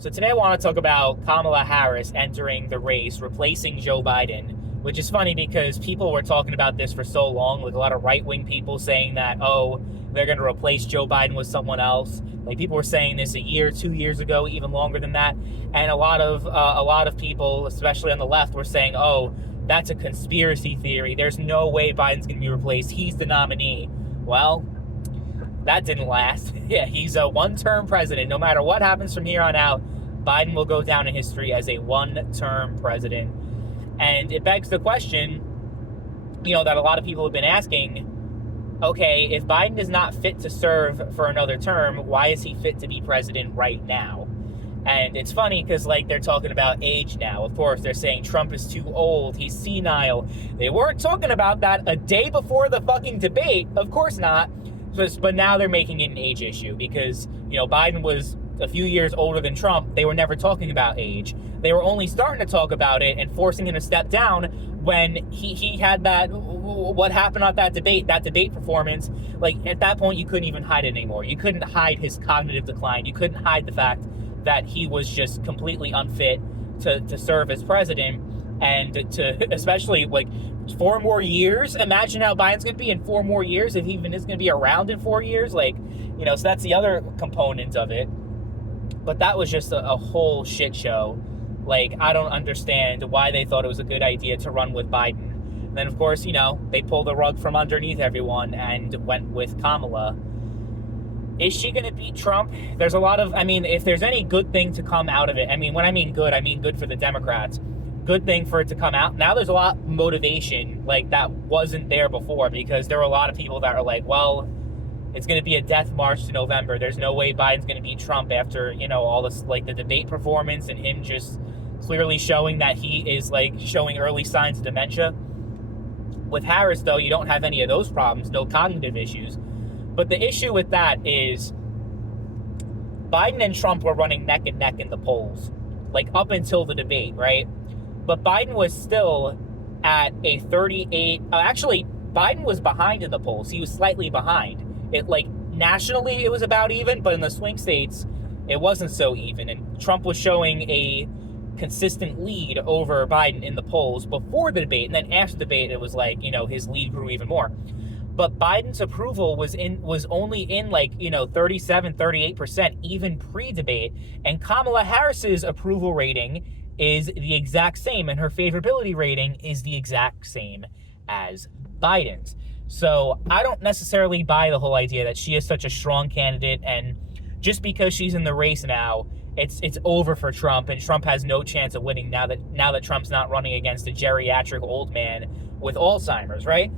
So today I want to talk about Kamala Harris entering the race, replacing Joe Biden, which is funny because people were talking about this for so long, like a lot of right-wing people saying that, oh, they're going to replace Joe Biden with someone else. Like people were saying this a year, 2 years ago, even longer than that. And a lot of people, especially on the left, were saying, oh, that's a conspiracy theory. There's no way Biden's going to be replaced. He's the nominee. Well, that didn't last. Yeah, he's a one-term president. No matter what happens from here on out, Biden will go down in history as a one-term president. And it begs the question, that a lot of people have been asking, okay, if Biden is not fit to serve for another term, why is he fit to be president right now? And it's funny because, they're talking about age now. Of course, they're saying Trump is too old. He's senile. They weren't talking about that a day before the fucking debate. Of course not. But now they're making it an age issue because, Biden was a few years older than Trump. They were never talking about age. They were only starting to talk about it and forcing him to step down when he had what happened at that debate performance. At that point, you couldn't even hide it anymore. You couldn't hide his cognitive decline. You couldn't hide the fact that he was just completely unfit to serve as president, and to especially 4 more years. Imagine how Biden's going to be in 4 more years, if he even is going to be around in 4 years. So that's the other component of it. But that was just a whole shit show. I don't understand why they thought it was a good idea to run with Biden. And then, of course, they pulled the rug from underneath everyone and went with Kamala. Is she going to beat Trump? There's a lot of, if there's any good thing to come out of it, when I mean good for the Democrats. Good thing for it to come out. Now there's a lot of motivation that wasn't there before, because there were a lot of people that are like, well, it's going to be a death march to November. There's no way Biden's going to beat Trump after, all this, the debate performance and him just clearly showing that he is showing early signs of dementia. With Harris, though, you don't have any of those problems, no cognitive issues. But the issue with that is Biden and Trump were running neck and neck in the polls, up until the debate, right? But Biden was still at a 38. Actually, Biden was behind in the polls. He was slightly behind. Nationally, it was about even, but in the swing states, it wasn't so even. And Trump was showing a consistent lead over Biden in the polls before the debate. And then after the debate, it was his lead grew even more. But Biden's approval was only in 37, 38%, even pre-debate. And Kamala Harris's approval rating is the exact same, and her favorability rating is the exact same as Biden's. So I don't necessarily buy the whole idea that she is such a strong candidate, and just because she's in the race now, it's over for Trump, and Trump has no chance of winning now that Trump's not running against a geriatric old man with Alzheimer's, right?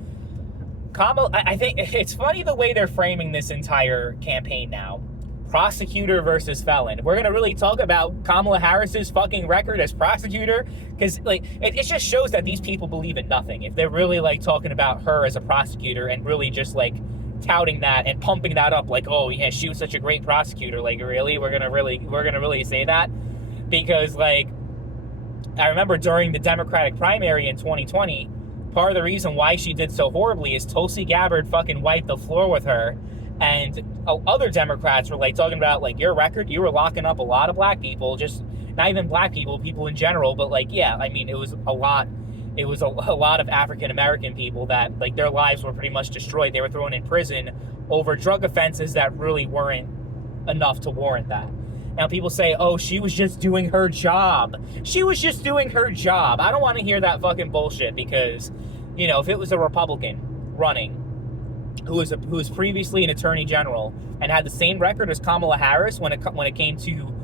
Kamala, I think it's funny the way they're framing this entire campaign now. Prosecutor versus felon. We're going to really talk about Kamala Harris's fucking record as prosecutor, because it just shows that these people believe in nothing. If they're really talking about her as a prosecutor and really just touting that and pumping that up, oh yeah, she was such a great prosecutor. Really, we're gonna really say that? Because I remember during the Democratic primary in 2020, part of the reason why she did so horribly is Tulsi Gabbard fucking wiped the floor with her. And other Democrats were talking about your record. You were locking up a lot of black people, just not even black people in general. But it was a lot. It was a lot of African American people that their lives were pretty much destroyed. They were thrown in prison over drug offenses that really weren't enough to warrant that. Now people say, oh, she was just doing her job. She was just doing her job. I don't want to hear that fucking bullshit, because, if it was a Republican running who was previously an attorney general and had the same record as Kamala Harris when it came to,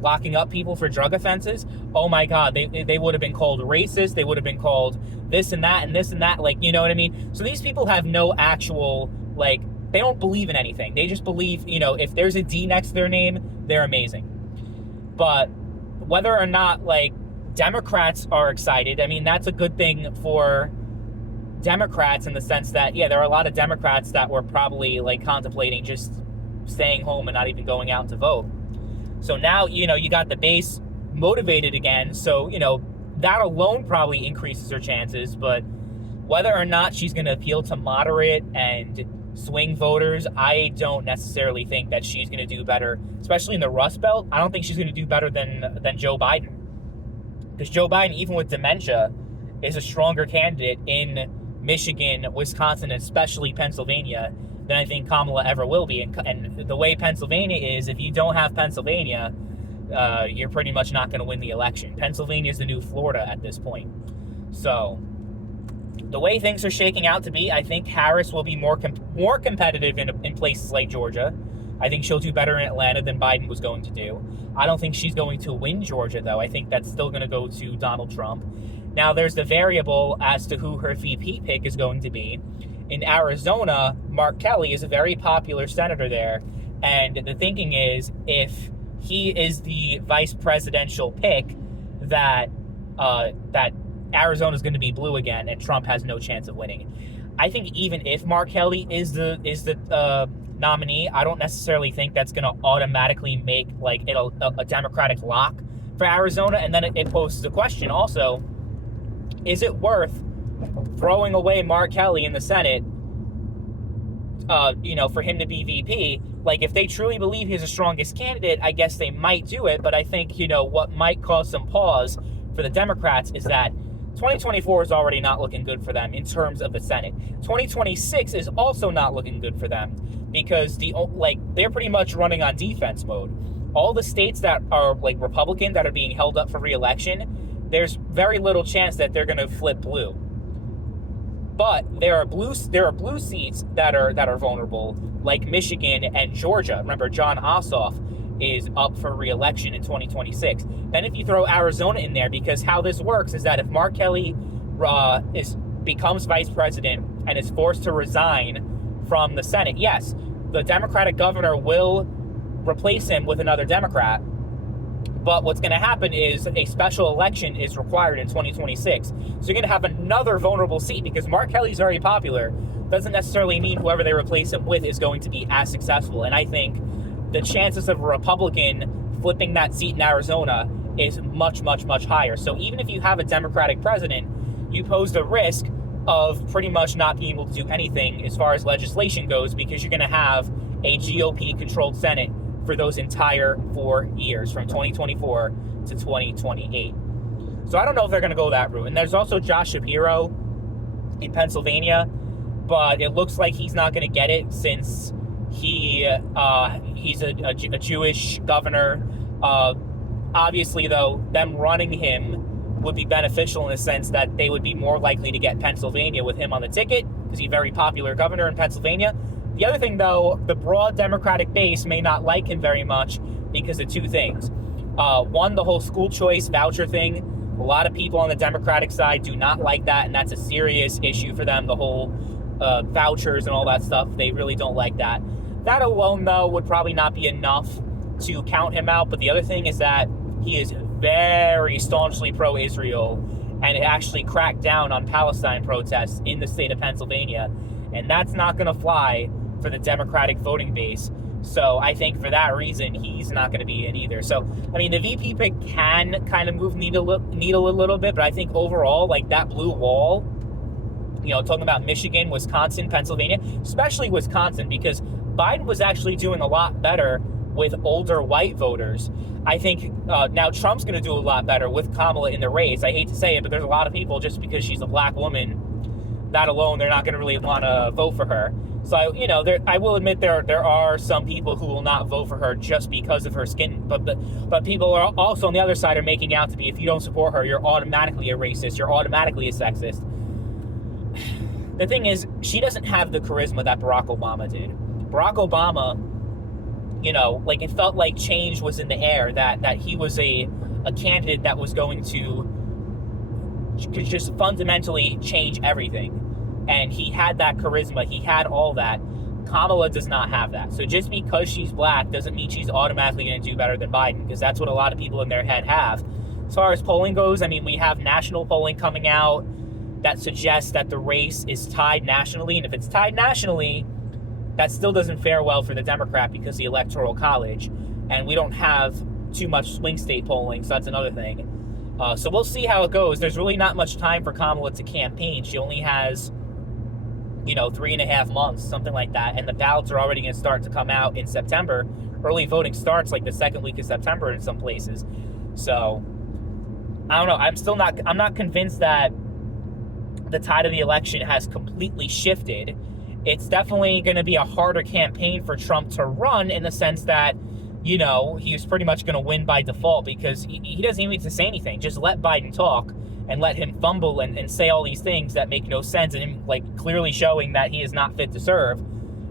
locking up people for drug offenses, oh my God, they would have been called racist. They would have been called this and that and this and that. You know what I mean? So these people have no actual, they don't believe in anything. They just believe, if there's a D next to their name, they're amazing. But whether or not, Democrats are excited, that's a good thing for Democrats, in the sense that, yeah, there are a lot of Democrats that were probably contemplating just staying home and not even going out to vote. So now, you got the base motivated again. So, that alone probably increases her chances. But whether or not she's going to appeal to moderate and swing voters, I don't necessarily think that she's going to do better, especially in the Rust Belt. I don't think she's going to do better than Joe Biden. Because Joe Biden, even with dementia, is a stronger candidate in Michigan, Wisconsin, and especially Pennsylvania than I think Kamala ever will be. And the way Pennsylvania is, if you don't have Pennsylvania, you're pretty much not going to win the election. Pennsylvania is the new Florida at this point. So the way things are shaking out to be, I think Harris will be more competitive in places like Georgia. I think she'll do better in Atlanta than Biden was going to do. I don't think she's going to win Georgia, though. I think that's still going to go to Donald Trump. Now, there's the variable as to who her VP pick is going to be. In Arizona, Mark Kelly is a very popular senator there. And the thinking is, if he is the vice presidential pick, that Arizona is going to be blue again, and Trump has no chance of winning. I think even if Mark Kelly is the nominee, I don't necessarily think that's going to automatically make like it a Democratic lock for Arizona. And then it poses a question also: is it worth throwing away Mark Kelly in the Senate? For him to be VP? Like, if they truly believe he's the strongest candidate, I guess they might do it. But I think what might cause some pause for the Democrats is that 2024 is already not looking good for them in terms of the Senate. 2026 is also not looking good for them because they're pretty much running on defense mode. All the states that are like Republican that are being held up for re-election, there's very little chance that they're going to flip blue. But there are blue seats that are vulnerable, like Michigan and Georgia. Remember, John Ossoff is up for re-election in 2026. Then if you throw Arizona in there, because how this works is that if Mark Kelly becomes vice president and is forced to resign from the Senate, yes, the Democratic governor will replace him with another Democrat. But what's going to happen is a special election is required in 2026. So you're going to have another vulnerable seat because Mark Kelly's very popular. Doesn't necessarily mean whoever they replace him with is going to be as successful. And I think the chances of a Republican flipping that seat in Arizona is much, much, much higher. So even if you have a Democratic president, you pose the risk of pretty much not being able to do anything as far as legislation goes because you're going to have a GOP-controlled Senate for those entire 4 years, from 2024 to 2028. So I don't know if they're going to go that route. And there's also Josh Shapiro in Pennsylvania, but it looks like he's not going to get it since he's a Jewish governor. Obviously, though, them running him would be beneficial in the sense that they would be more likely to get Pennsylvania with him on the ticket because he's a very popular governor in Pennsylvania. The other thing, though, the broad Democratic base may not like him very much because of two things. One, the whole school choice voucher thing. A lot of people on the Democratic side do not like that, and that's a serious issue for them, the whole vouchers and all that stuff. They really don't like that. That alone, though, would probably not be enough to count him out. But the other thing is that he is very staunchly pro-Israel and it actually cracked down on Palestine protests in the state of Pennsylvania. And that's not going to fly for the Democratic voting base. So I think for that reason, he's not going to be in either. So, I mean, the VP pick can kind of move needle a little bit, but I think overall, like that blue wall, talking about Michigan, Wisconsin, Pennsylvania, especially Wisconsin, because Biden was actually doing a lot better with older white voters. I think now Trump's going to do a lot better with Kamala in the race. I hate to say it, but there's a lot of people, just because she's a black woman, that alone, they're not going to really want to vote for her. So, I will admit there are some people who will not vote for her just because of her skin. But people are also on the other side are making out to be, if you don't support her, you're automatically a racist. You're automatically a sexist. The thing is, she doesn't have the charisma that Barack Obama did. Barack Obama, it felt like change was in the air, that he was a candidate that was going to could just fundamentally change everything. And he had that charisma. He had all that. Kamala does not have that. So just because she's black doesn't mean she's automatically going to do better than Biden, because that's what a lot of people in their head have. As far as polling goes, I mean, we have national polling coming out that suggests that the race is tied nationally. And if it's tied nationally, that still doesn't fare well for the Democrat because of the Electoral College. And we don't have too much swing state polling, so that's another thing. So we'll see how it goes. There's really not much time for Kamala to campaign. She only has 3.5 months, something like that, and the ballots are already going to start to come out in September. Early voting starts like the second week of September in some places. So I don't know. I'm not convinced that the tide of the election has completely shifted. It's definitely going to be a harder campaign for Trump to run, in the sense that, he's pretty much going to win by default, because he doesn't even need to say anything. Just let Biden talk and let him fumble and say all these things that make no sense, and him, like, clearly showing that he is not fit to serve,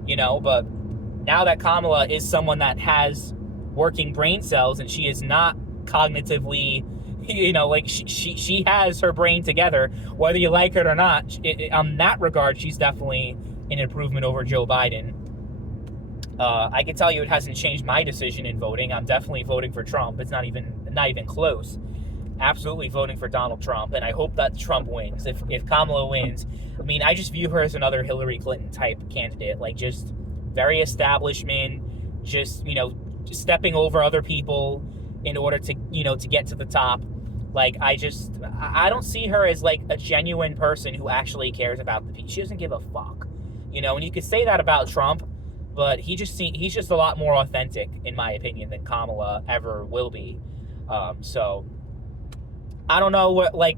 But now that Kamala is someone that has working brain cells, and she is not cognitively, like, she has her brain together, whether you like it or not. On that regard, she's definitely an improvement over Joe Biden. I can tell you it hasn't changed my decision in voting. I'm definitely voting for Trump. It's not even close. Absolutely voting for Donald Trump, and I hope that Trump wins. If Kamala wins, I mean, I just view her as another Hillary Clinton type candidate, like, just very establishment, just stepping over other people in order to to get to the top. Like, I don't see her as, like, a genuine person who actually cares about the people. She doesn't give a fuck, and you could say that about Trump, but he's just a lot more authentic, in my opinion, than Kamala ever will be. So I don't know what, like,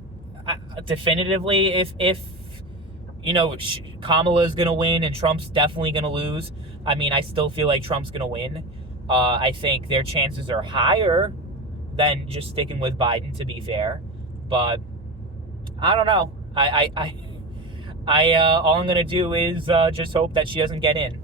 definitively, if Kamala's gonna win and Trump's definitely gonna lose. I mean, I still feel like Trump's gonna win. I think their chances are higher than just sticking with Biden, to be fair. But I don't know. All I'm gonna do is just hope that she doesn't get in.